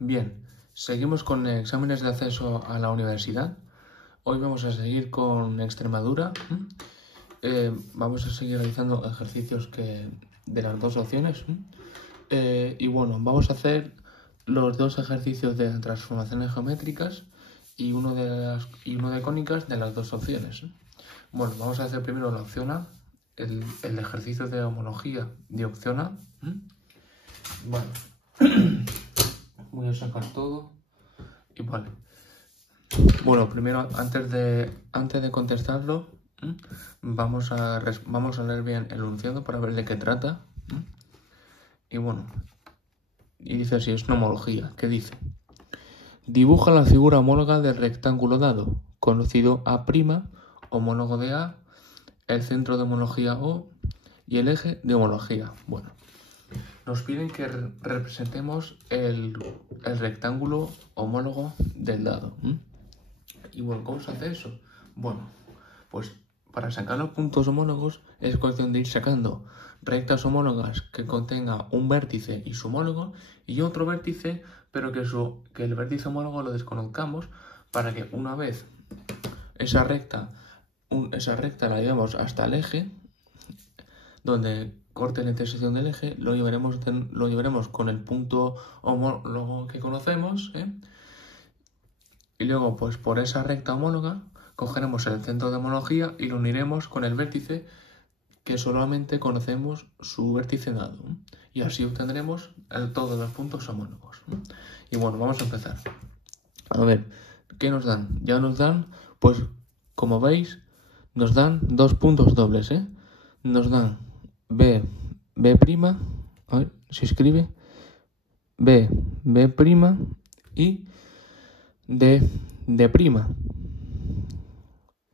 Bien, seguimos con exámenes de acceso a la universidad. Hoy vamos a seguir con Extremadura. Vamos a seguir realizando ejercicios de las dos opciones. Y bueno, vamos a hacer los dos ejercicios de transformaciones geométricas y uno de cónicas de las dos opciones. Bueno, vamos a hacer primero la opción A, el ejercicio de homología de opción A. Bueno, voy a sacar todo y vale. Bueno, primero, antes de contestarlo, vamos a leer bien el enunciado para ver de qué trata. Y bueno, y dice así, es una homología. ¿Qué dice? Dibuja la figura homóloga del rectángulo dado, conocido A', homólogo de A, el centro de homología O y el eje de homología. Bueno, nos piden que representemos el rectángulo homólogo del dado. Y bueno, ¿cómo se hace eso? Bueno, pues para sacar los puntos homólogos es cuestión de ir sacando rectas homólogas que contenga un vértice y su homólogo y otro vértice, pero que el vértice homólogo lo desconozcamos para que una vez esa recta la llevemos hasta el eje, donde corte la intersección del eje, lo llevaremos con el punto homólogo que conocemos, y luego pues por esa recta homóloga cogeremos el centro de homología y lo uniremos con el vértice que solamente conocemos su vértice dado, y así obtendremos todos los puntos homólogos. Y bueno, vamos a empezar. A ver, ¿qué nos dan? Ya nos dan, pues como veis, nos dan dos puntos dobles, Nos dan B', a ver si escribe, B' y D'.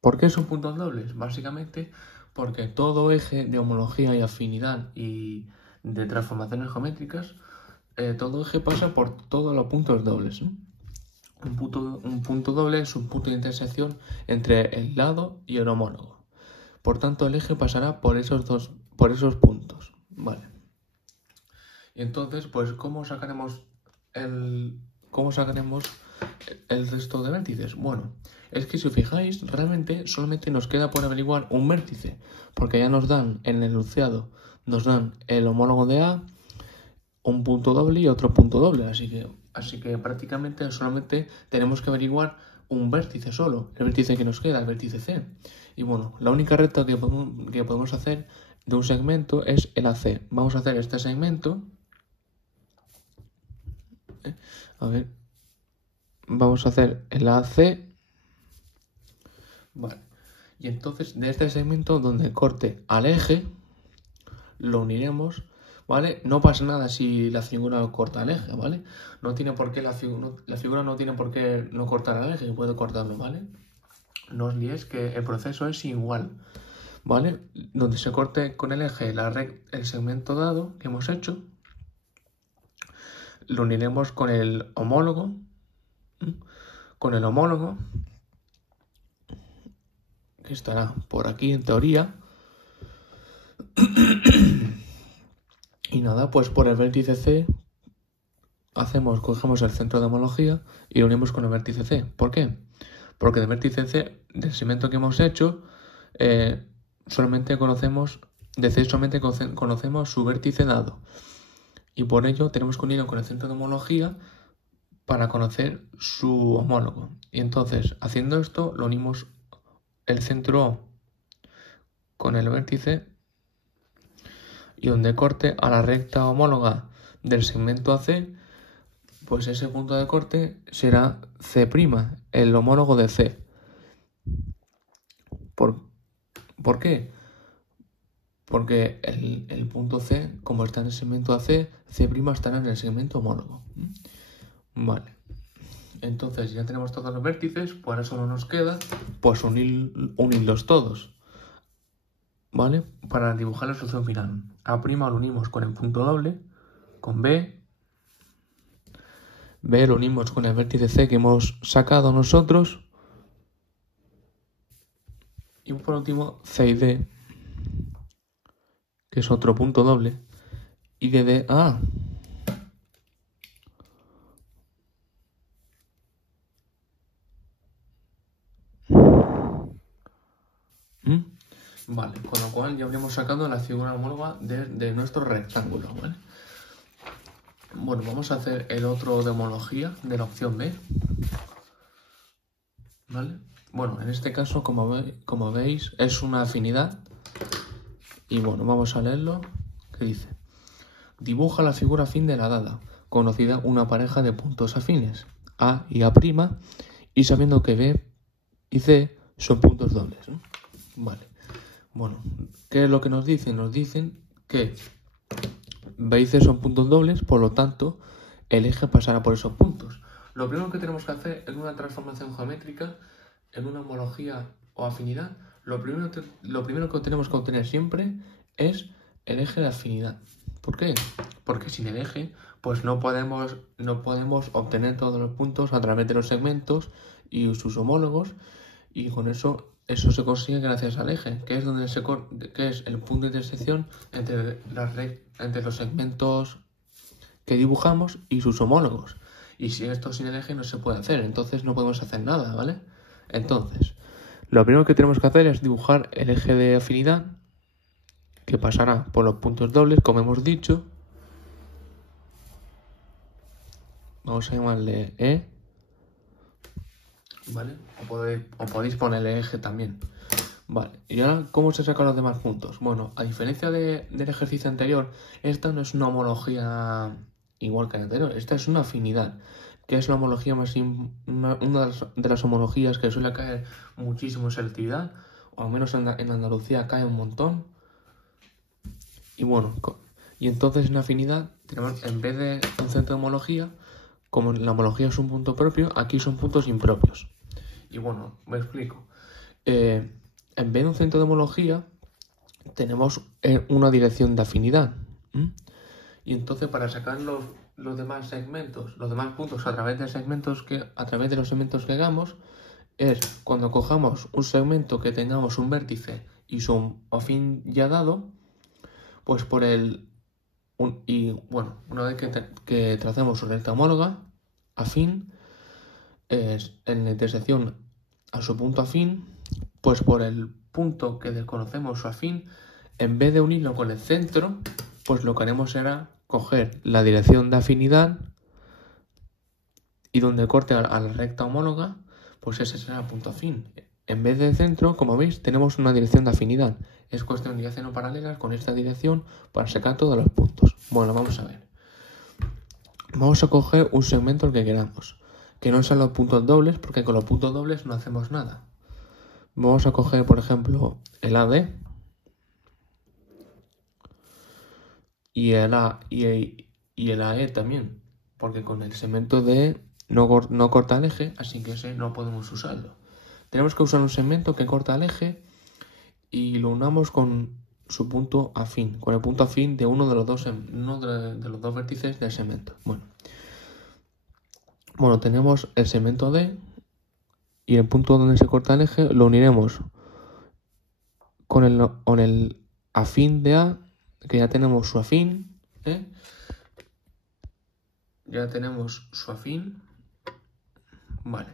¿Por qué son puntos dobles? Básicamente porque todo eje de homología y afinidad y de transformaciones geométricas, todo eje pasa por todos los puntos dobles. Un punto doble es un punto de intersección entre el lado y el homólogo. Por tanto, el eje pasará por esos puntos. Vale. Y entonces, pues, ¿cómo sacaremos el resto de vértices? Bueno, es que si os fijáis, realmente solamente nos queda por averiguar un vértice, porque ya nos dan en el enunciado, nos dan el homólogo de A, un punto doble y otro punto doble, así que prácticamente solamente tenemos que averiguar un vértice solo, el vértice que nos queda, el vértice C. Y bueno, la única recta que podemos hacer de un segmento es el AC. Vamos a hacer este segmento. A ver, vamos a hacer el AC. Vale. Y entonces de este segmento donde corte al eje, lo uniremos, ¿vale? No pasa nada si la figura corta al eje, ¿vale? No tiene por qué la figura no tiene por qué no cortar al eje, puede cortarlo, ¿vale? No os liéis que el proceso es igual, ¿vale? Donde se corte con el eje el segmento dado que hemos hecho, lo uniremos con el homólogo, que estará por aquí en teoría. Y nada, pues por el vértice C cogemos el centro de homología y lo unimos con el vértice C. ¿Por qué? Porque del vértice C, del segmento que hemos hecho, solamente conocemos su vértice dado. Y por ello tenemos que unirlo con el centro de homología para conocer su homólogo. Y entonces, haciendo esto, lo unimos el centro O con el vértice y donde corte a la recta homóloga del segmento AC, pues ese punto de corte será C', el homólogo de C. ¿Por qué? Porque el punto C, como está en el segmento AC, C' estará en el segmento homólogo. Vale. Entonces ya tenemos todos los vértices, pues ahora solo nos queda pues unirlos todos, ¿vale? Para dibujar la solución final. A' lo unimos con el punto doble, con B lo unimos con el vértice C que hemos sacado nosotros, y por último C y D, que es otro punto doble, y de D a A. Vale, con lo cual ya habríamos sacado la figura homóloga de nuestro rectángulo, ¿vale? Bueno, vamos a hacer el otro de homología de la opción B, ¿vale? Bueno, en este caso, como veis, es una afinidad. Y bueno, vamos a leerlo, que dice: dibuja la figura afín de la dada, conocida una pareja de puntos afines, A y A', y sabiendo que B y C son puntos dobles, ¿no? Vale. Bueno, ¿qué es lo que nos dicen? Nos dicen que B y C son puntos dobles, por lo tanto, el eje pasará por esos puntos. Lo primero que tenemos que hacer en una transformación geométrica, en una homología o afinidad, lo primero que tenemos que obtener siempre es el eje de afinidad. ¿Por qué? Porque sin el eje, pues no podemos obtener todos los puntos a través de los segmentos y sus homólogos, y con eso se consigue gracias al eje, que es el punto de intersección entre los segmentos que dibujamos y sus homólogos. Y si esto sin el eje no se puede hacer, entonces no podemos hacer nada, ¿vale? Entonces, lo primero que tenemos que hacer es dibujar el eje de afinidad, que pasará por los puntos dobles, como hemos dicho. Vamos a llamarle E, ¿vale? O podéis ponerle eje también. Vale, y ahora, ¿cómo se sacan los demás puntos? Bueno, a diferencia del ejercicio anterior, esta no es una homología igual que la anterior, esta es una afinidad, que es la homología una de las homologías que suele caer muchísimo en selectividad, o al menos en Andalucía cae un montón. Y bueno, y entonces en afinidad tenemos, en vez de un centro de homología, como la homología es un punto propio, aquí son puntos impropios. Y bueno, me explico. En vez de un centro de homología, tenemos una dirección de afinidad. Y entonces, para sacar los demás segmentos, los demás puntos a través de los segmentos que hagamos, es cuando cojamos un segmento que tengamos un vértice y su afín ya dado, pues una vez que tracemos su recta homóloga, afín, en la intersección a su punto afín, pues por el punto que desconocemos su afín, en vez de unirlo con el centro, pues lo que haremos será coger la dirección de afinidad y donde corte a la recta homóloga, pues ese será el punto afín. En vez de centro, como veis, tenemos una dirección de afinidad. Es cuestión de hacer paralelas con esta dirección para sacar todos los puntos. Bueno, vamos a ver. Vamos a coger un segmento el que queramos, que no sean los puntos dobles, porque con los puntos dobles no hacemos nada. Vamos a coger, por ejemplo, el AD y el AE también, porque con el segmento DE no corta el eje, así que ese no podemos usarlo. Tenemos que usar un segmento que corta el eje y lo unamos con su punto afín, con el punto afín de uno de los dos vértices del segmento. Bueno, tenemos el segmento D y el punto donde se corta el eje lo uniremos con el afín de A, que ya tenemos su afín, Ya tenemos su afín. Vale,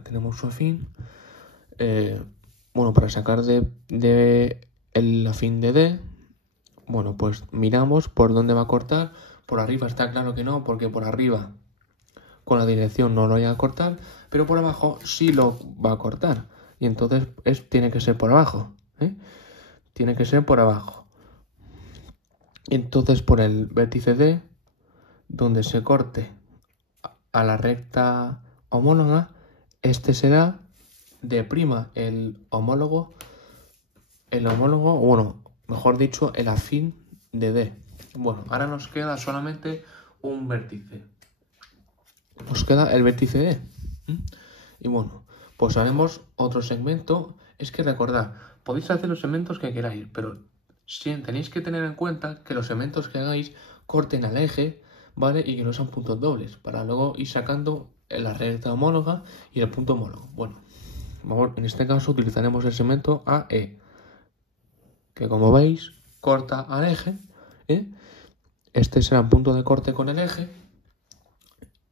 tenemos su afín. Para sacar de el afín de D, bueno, pues miramos por dónde va a cortar. Por arriba está claro que no, porque por arriba con la dirección no lo voy a cortar, pero por abajo sí lo va a cortar. Y entonces tiene que ser por abajo, Tiene que ser por abajo. Entonces por el vértice D, donde se corte a la recta homóloga, este será D', el homólogo, mejor dicho, el afín de D. Bueno, ahora nos queda solamente un vértice. Nos queda el vértice D. Y bueno, pues haremos otro segmento. Es que recordad, podéis hacer los segmentos que queráis, pero tenéis que tener en cuenta que los segmentos que hagáis corten al eje, ¿vale? Y que no sean puntos dobles, para luego ir sacando la recta homóloga y el punto homólogo. Bueno, en este caso utilizaremos el segmento AE, que como veis, corta al eje, Este será un punto de corte con el eje,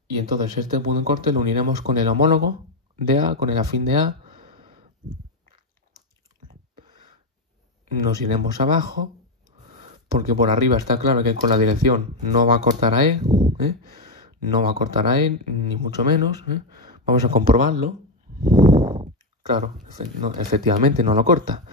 y entonces este punto de corte lo uniremos con el homólogo de A, con el afín de A, nos iremos abajo, porque por arriba está claro que con la dirección no va a cortar a E, ¿eh? No va a cortar a E, ni mucho menos, ¿eh? Vamos a comprobarlo. Claro, efectivamente no lo corta.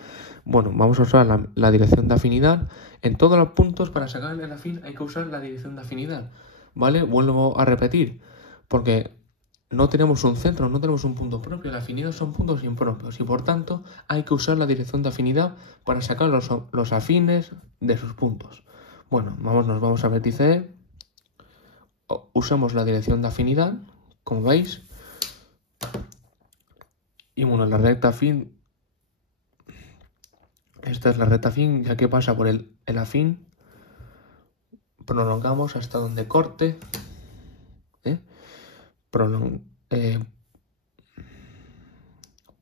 Bueno, vamos a usar la dirección de afinidad. En todos los puntos, para sacar el afín, hay que usar la dirección de afinidad, ¿vale? Vuelvo a repetir, porque no tenemos un centro, no tenemos un punto propio. La afinidad son puntos impropios y, por tanto, hay que usar la dirección de afinidad para sacar los afines de sus puntos. Bueno, nos vamos a vértice E. Usamos la dirección de afinidad, como veis. Y bueno, la recta afín, esta es la recta afín, ya que pasa por el afín. Prolongamos hasta donde corte.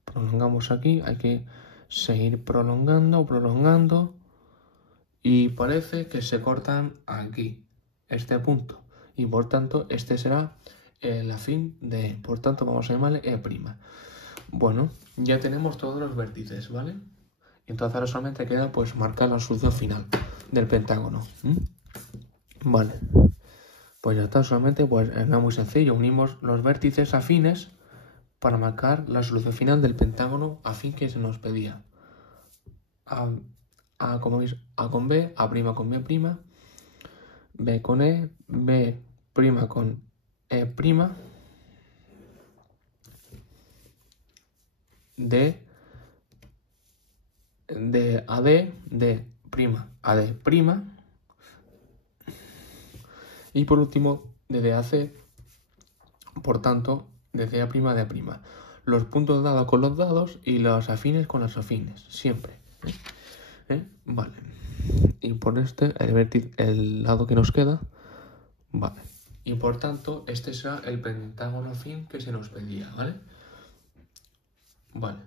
Prolongamos aquí, hay que seguir prolongando. Y parece que se cortan aquí, este punto. Y por tanto, este será el afín de E. Por tanto, vamos a llamarle E'. Bueno, ya tenemos todos los vértices, ¿vale? Entonces ahora solamente queda pues marcar la solución final del pentágono. Vale. Pues ya está, solamente pues es nada muy sencillo. Unimos los vértices afines para marcar la solución final del pentágono afín que se nos pedía. Como veis, A con B, A' con B', B con E, B' con E', de AD, D', AD', y por último, de AC, por tanto, de C' D'. Los puntos dados con los dados y los afines con los afines, siempre. Vale. Y por el lado que nos queda, vale. Y por tanto, este será el pentágono afín que se nos pedía, ¿vale? Vale.